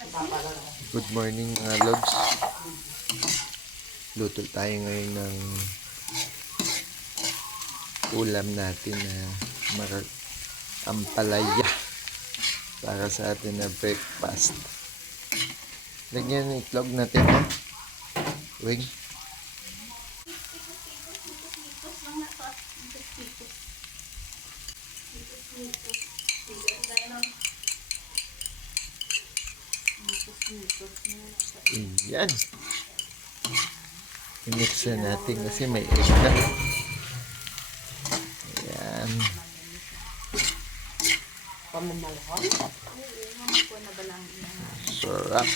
Good morning mga logs. Luto tayo ngayon ng ulam natin na ampalaya para sa atin na breakfast. Lagyan ng itlog natin, ha? Wing. Ayan. I-mix na natin kasi may egg na. Ayan. Sarap.